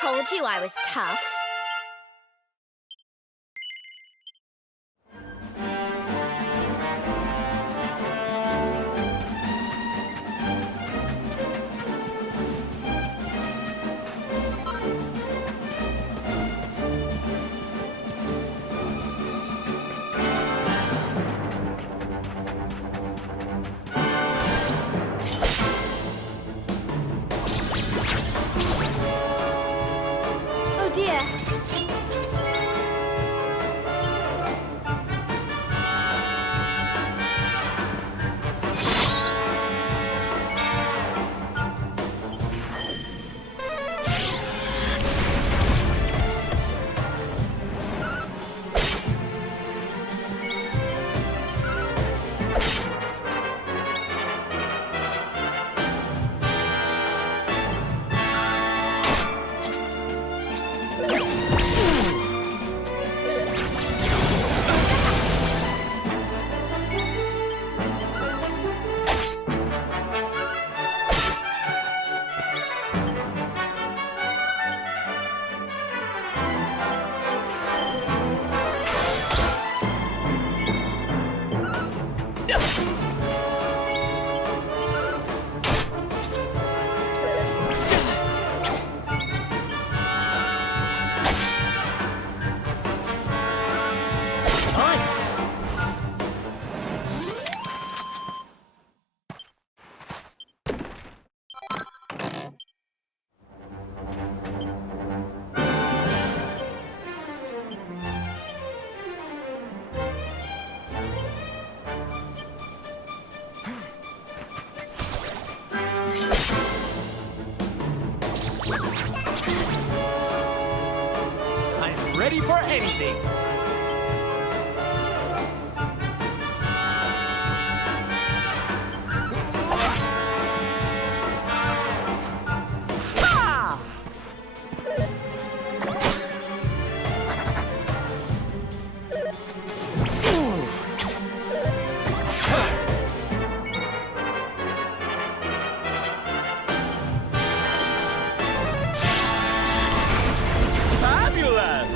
Told you I was tough. Oh dear. I'm ready for anything. Fabulous!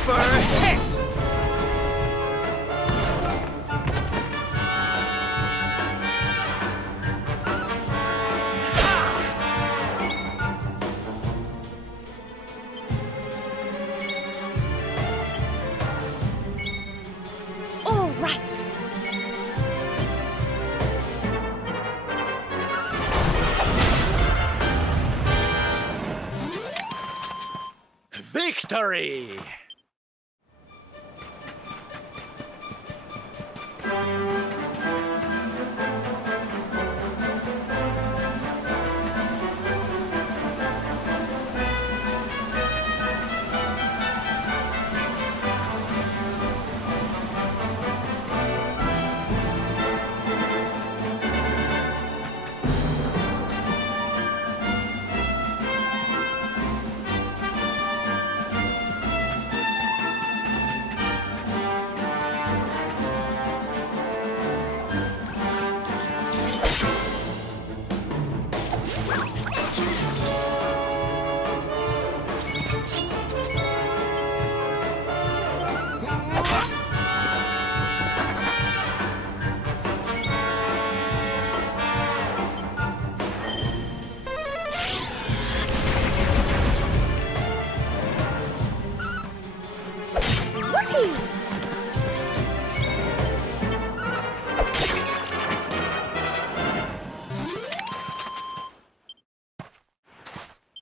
Sleeper hit! All right. Victory!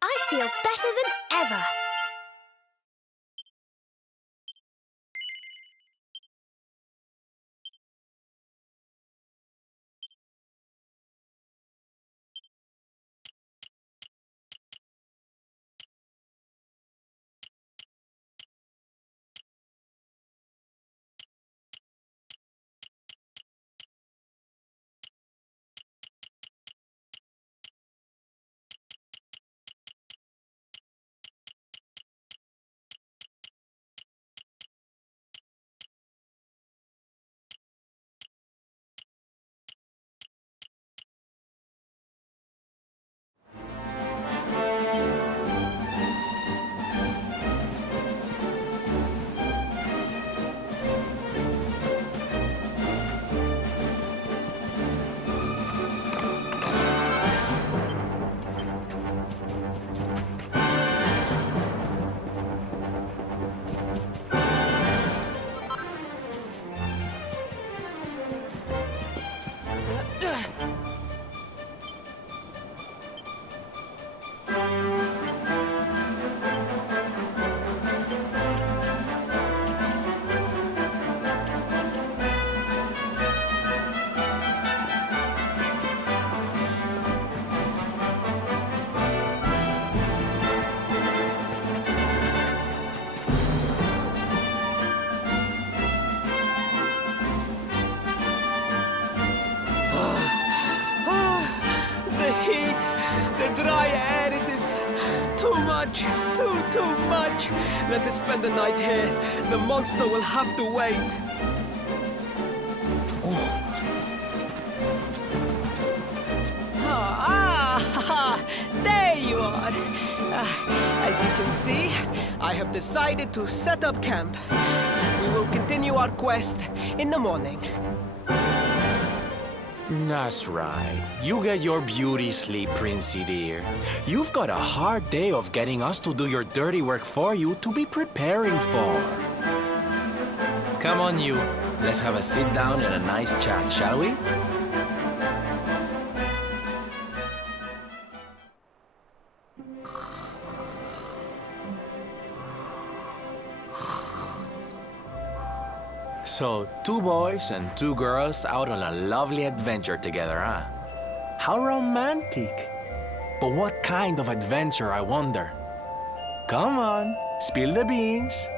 I feel better than ever. Too much. Let us spend the night here. The monster will have to wait. There you are. As you can see, I have decided to set up camp. We will continue our quest in the morning. That's right. You get your beauty sleep, Princey dear. You've got a hard day of getting us to do your dirty work for you to be preparing for. Come on, you. Let's have a sit down and a nice chat, shall we? So, 2 boys and 2 girls out on a lovely adventure together, huh? How romantic. But what kind of adventure, I wonder? Come on, spill the beans.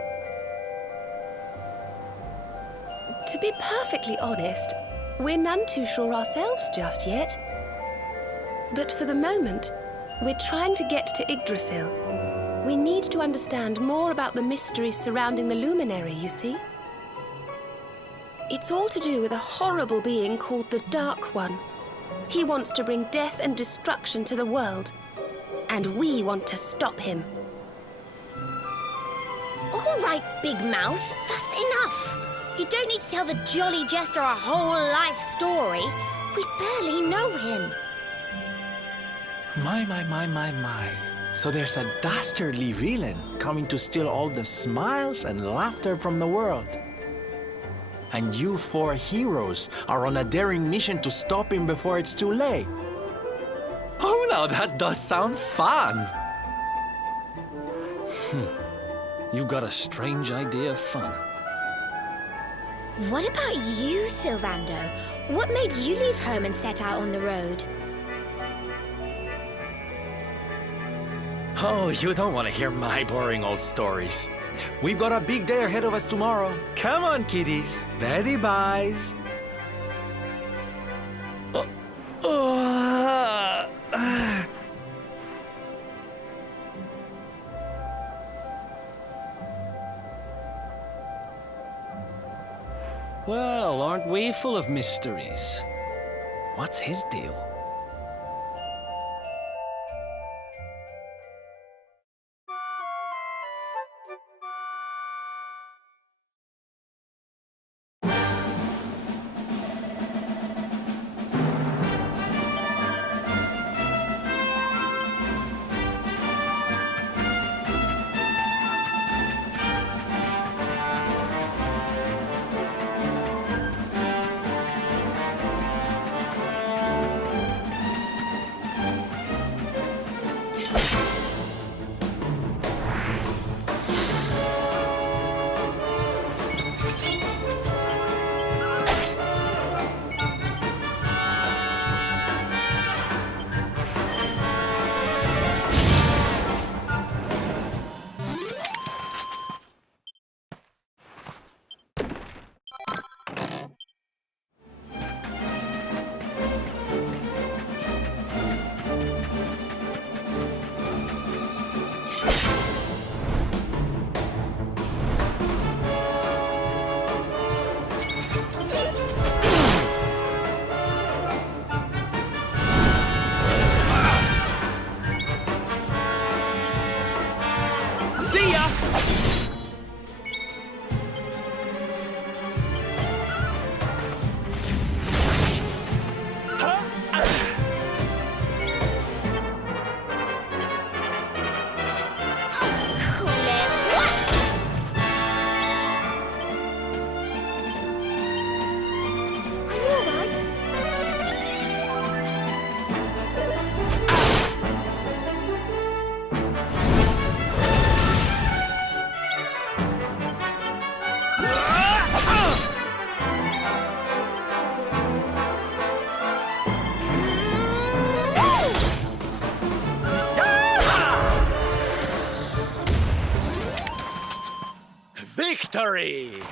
To be perfectly honest, we're none too sure ourselves just yet. But for the moment, we're trying to get to Yggdrasil. We need to understand more about the mysteries surrounding the luminary, you see? It's all to do with a horrible being called the Dark One. He wants to bring death and destruction to the world. And we want to stop him. Oh, All right, Big Mouth, that's enough. You don't need to tell the Jolly Jester a whole life story. We barely know him. My. So there's a dastardly villain coming to steal all the smiles and laughter from the world. And you four heroes are on a daring mission to stop him before it's too late. Oh, now that does sound fun. You got a strange idea of fun. What about you, Sylvando? What made you leave home and set out on the road? Oh, you don't want to hear my boring old stories. We've got a big day ahead of us tomorrow. Come on, kiddies. Betty buys. Well, aren't we full of mysteries? What's his deal? Victory!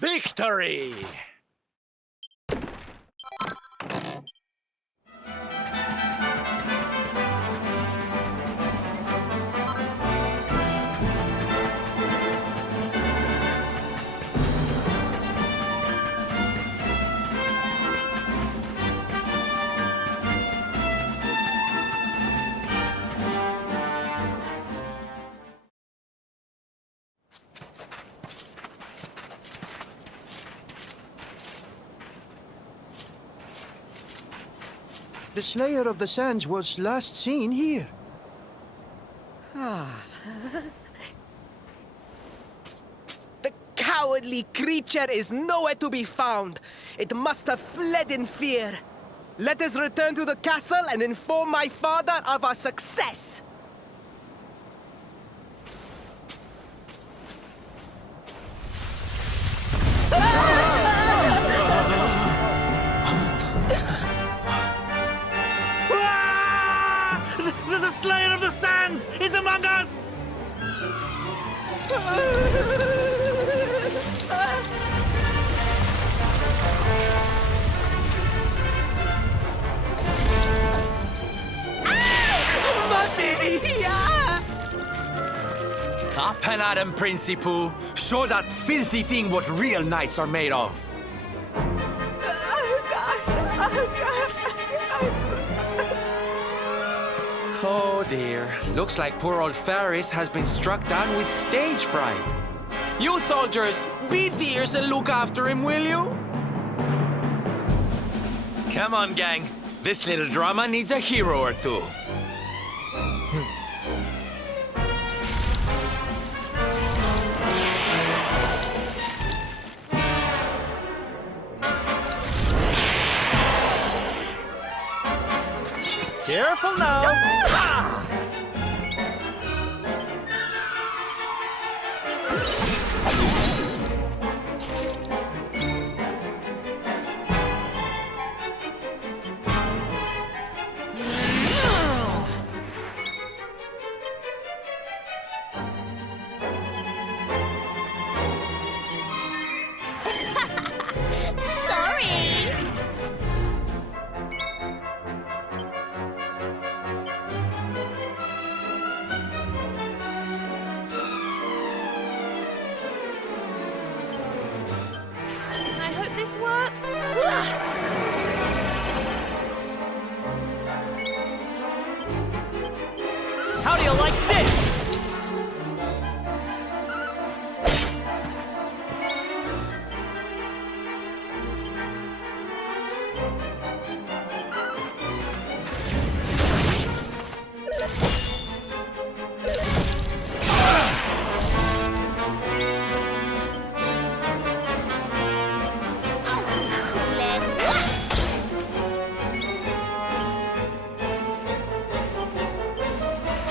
Victory! The Slayer of the Sands was last seen here. The cowardly creature is nowhere to be found. It must have fled in fear. Let us return to the castle and inform my father of our success. The Slayer of the Sands is among us! Up and at him, Principoo. Show that filthy thing what real knights are made of. Oh dear. Looks like poor old Ferris has been struck down with stage fright. You soldiers, be dears and look after him, will you? Come on, gang. This little drama needs a hero or two. Careful now! Sorry! I hope this works. How do you like this?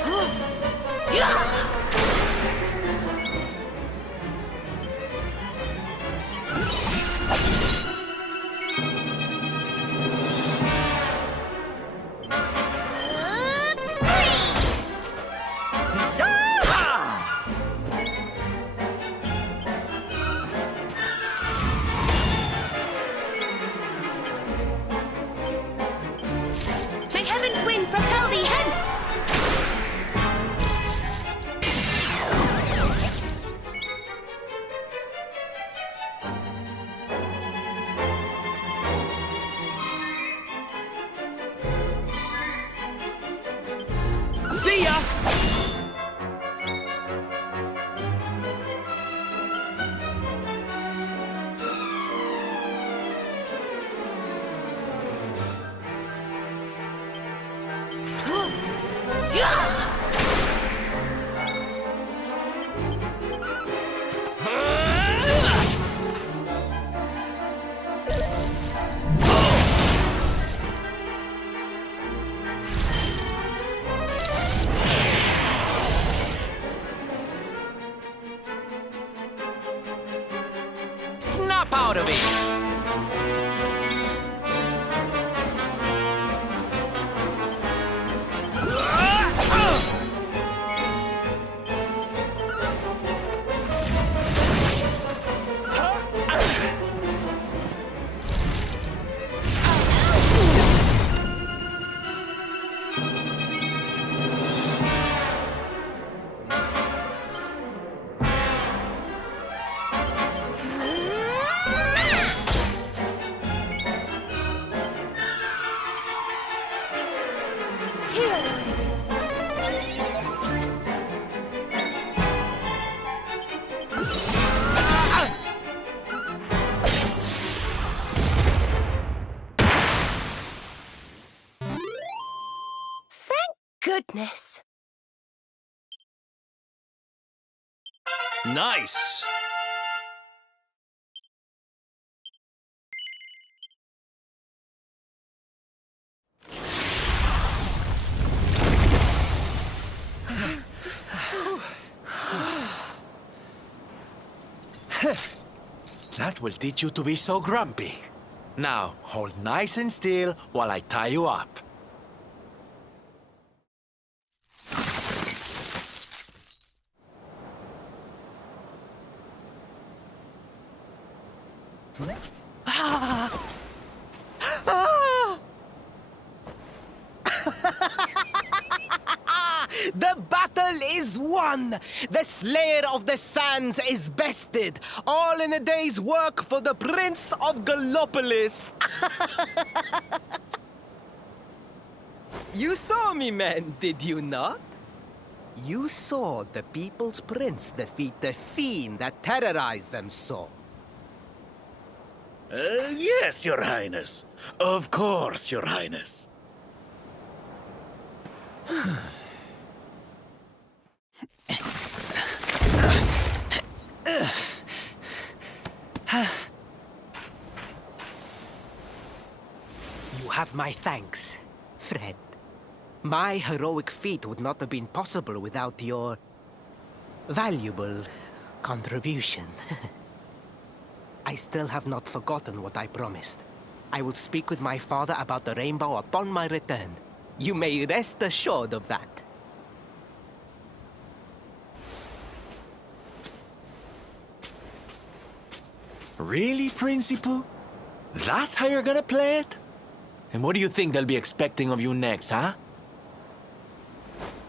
Cool it. May heaven's winds propel thee hence! See ya! goodness. Nice! That will teach you to be so grumpy. Now, hold nice and still while I tie you up. The battle is won! The Slayer of the Sands is bested! All in a day's work for the Prince of Gallopolis! You saw me, men, did you not? You saw the People's Prince defeat the fiend that terrorized them so. Yes, Your Highness. Of course, Your Highness. You have my thanks, Fred. My heroic feat would not have been possible without your valuable contribution. I still have not forgotten what I promised. I will speak with my father about the rainbow upon my return. You may rest assured of that. Really, Principal? That's how you're gonna play it? And what do you think they'll be expecting of you next, huh?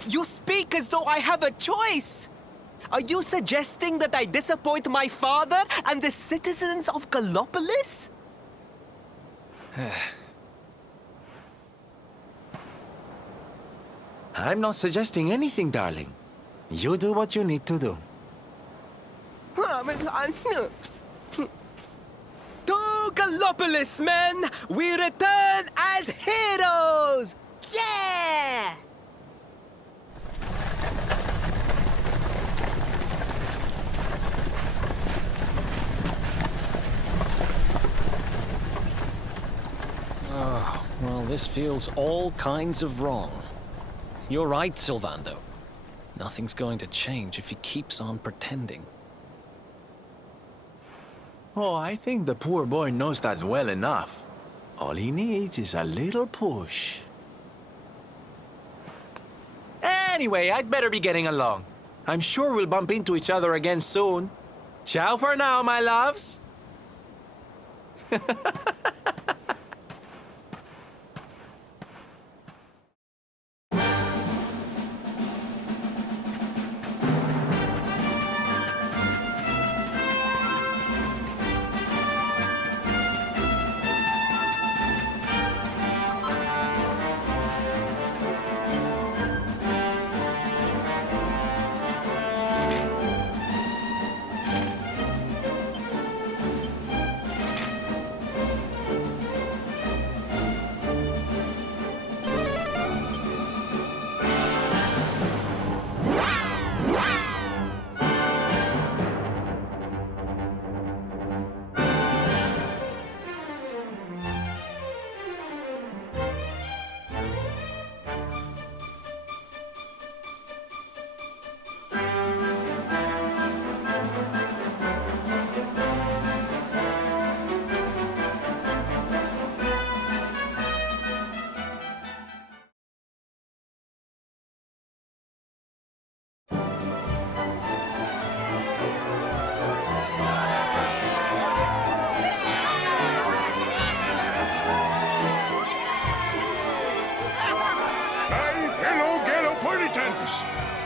You speak as though I have a choice! Are you suggesting that I disappoint my father and the citizens of Gallopolis? I'm not suggesting anything, darling. You do what you need to do. To Gallopolis, men! We return as heroes! Yeah! Oh, well, this feels all kinds of wrong. You're right, Sylvando. Nothing's going to change if he keeps on pretending. Oh, I think the poor boy knows that well enough. All he needs is a little push. Anyway, I'd better be getting along. I'm sure we'll bump into each other again soon. Ciao for now, my loves.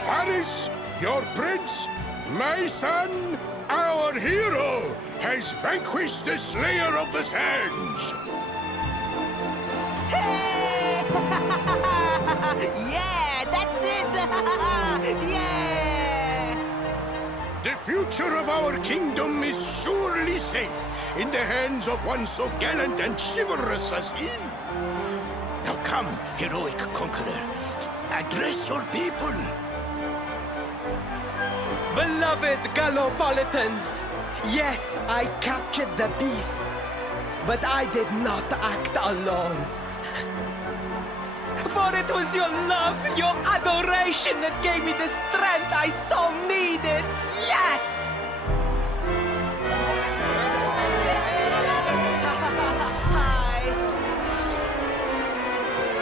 Faris, your prince, my son, our hero, has vanquished the Slayer of the Sands. Hey! Yeah, that's it! Yeah! The future of our kingdom is surely safe in the hands of one so gallant and chivalrous as he. Now come, heroic conqueror. Address your people. Beloved Gallopolitans, yes, I captured the beast, but I did not act alone. For it was your love, your adoration that gave me the strength I so needed. Yes!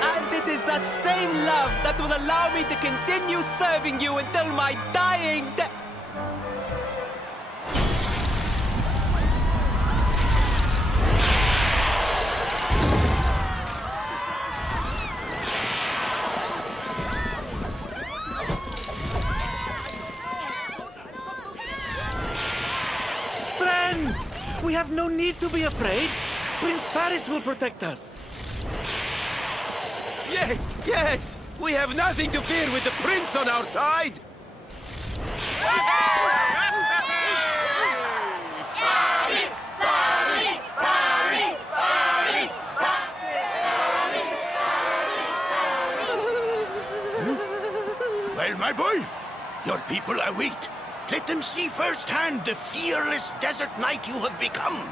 And it is that same love that will allow me to continue serving you until my dying day. Friends! We have no need to be afraid. Prince Faris will protect us. Yes, yes! We have nothing to fear with the prince on our side! Well, my boy, your people await. Let them see firsthand the fearless desert knight you have become.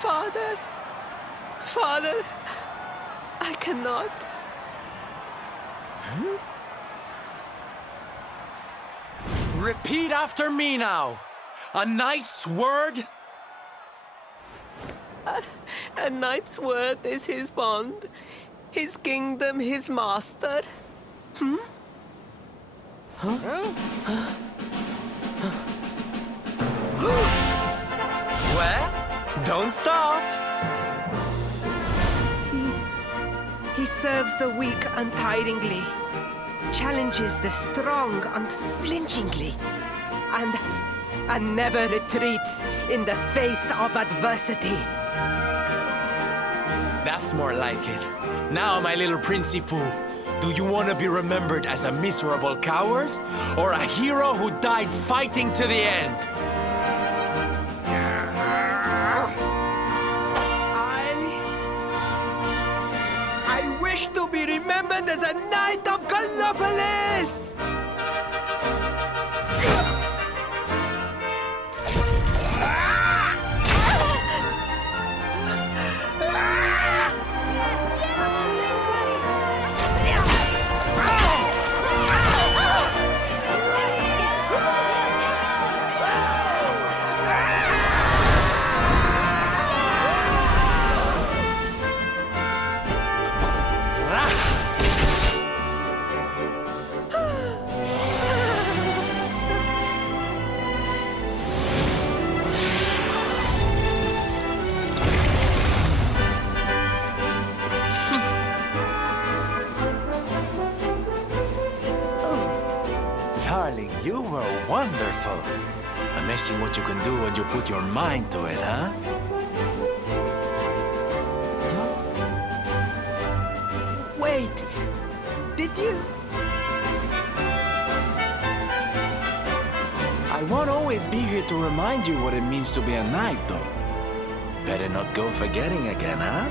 Father, Father, I cannot. Repeat after me now. A knight's word? A knight's word is his bond, his kingdom, his master. Well, don't stop. He serves the weak untiringly, challenges the strong unflinchingly, and never retreats in the face of adversity. That's more like it. Now, my little Princey Pooh, do you want to be remembered as a miserable coward or a hero who died fighting to the end? I wish to be remembered as a knight of Gallopolis! Darling, you were wonderful. Amazing what you can do when you put your mind to it, huh? Wait, did you? I won't always be here to remind you what it means to be a knight, though. Better not go forgetting again, huh?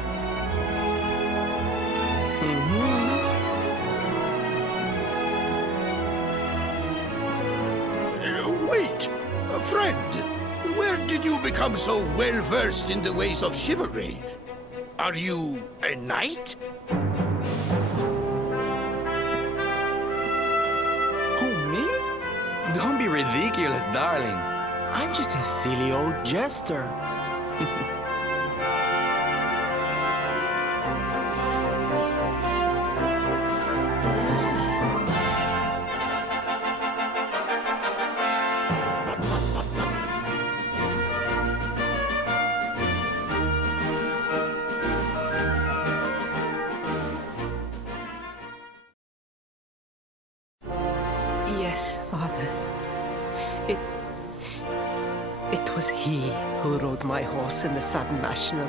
Wait, a friend. Where did you become so well-versed in the ways of chivalry? Are you a knight? Who, me? Don't be ridiculous, darling. I'm just a silly old jester. Yes, Father. It was he who rode my horse in the Sun National,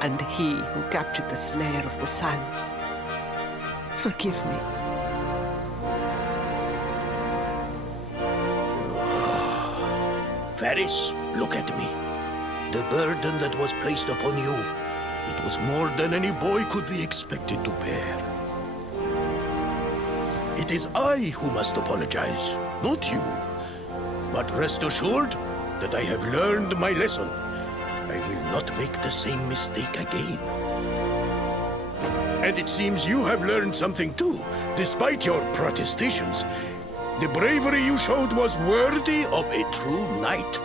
and he who captured the Slayer of the Sands. Forgive me. Varys, look at me. The burden that was placed upon you, it was more than any boy could be expected to bear. It is I who must apologize, not you. But rest assured that I have learned my lesson. I will not make the same mistake again. And it seems you have learned something too, despite your protestations. The bravery you showed was worthy of a true knight.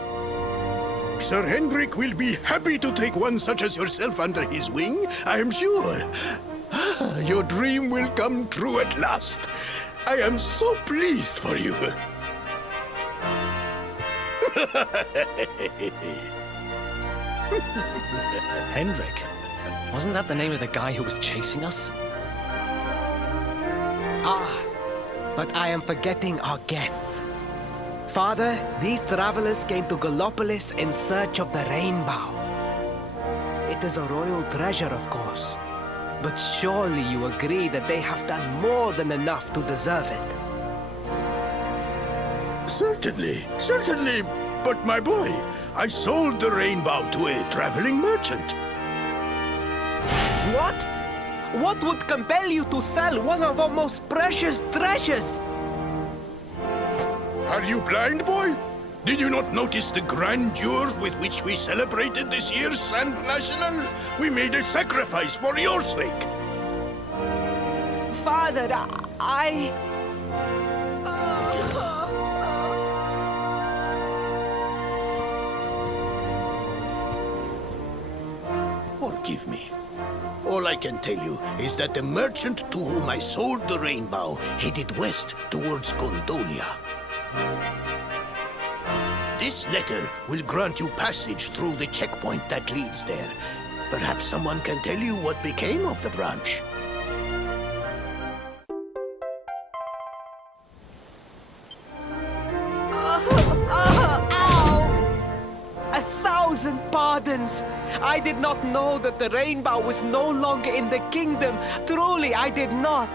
Sir Hendrik will be happy to take one such as yourself under his wing, I am sure. Your dream will come true at last. I am so pleased for you. Hendrik? Wasn't that the name of the guy who was chasing us? Ah, but I am forgetting our guests. Father, these travelers came to Gallopolis in search of the rainbow. It is a royal treasure, of course. But surely you agree that they have done more than enough to deserve it. Certainly, certainly. But my boy, I sold the rainbow to a traveling merchant. What? What would compel you to sell one of our most precious treasures? Are you blind, boy? Did you not notice the grandeur with which we celebrated this year's Sand National? We made a sacrifice for your sake. Father, I... Forgive me. All I can tell you is that the merchant to whom I sold the rainbow headed west towards Gondolia. This letter will grant you passage through the checkpoint that leads there. Perhaps someone can tell you what became of the branch. Pardons! I did not know that the rainbow was no longer in the kingdom. Truly, I did not.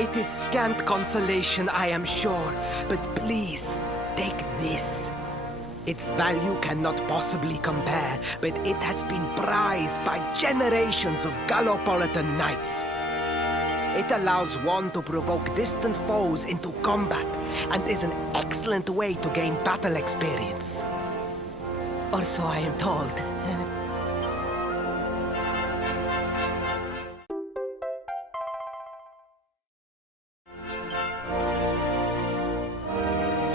It is scant consolation, I am sure. But please, take this. Its value cannot possibly compare, but it has been prized by generations of Gallopolitan knights. It allows one to provoke distant foes into combat, and is an excellent way to gain battle experience. Or so I am told.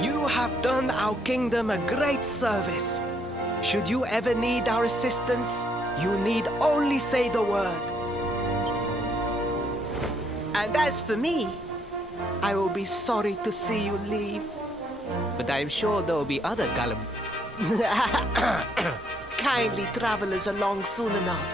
You have done our kingdom a great service. Should you ever need our assistance, you need only say the word. And as for me, I will be sorry to see you leave. But I am sure there will be other kindly travelers along soon enough.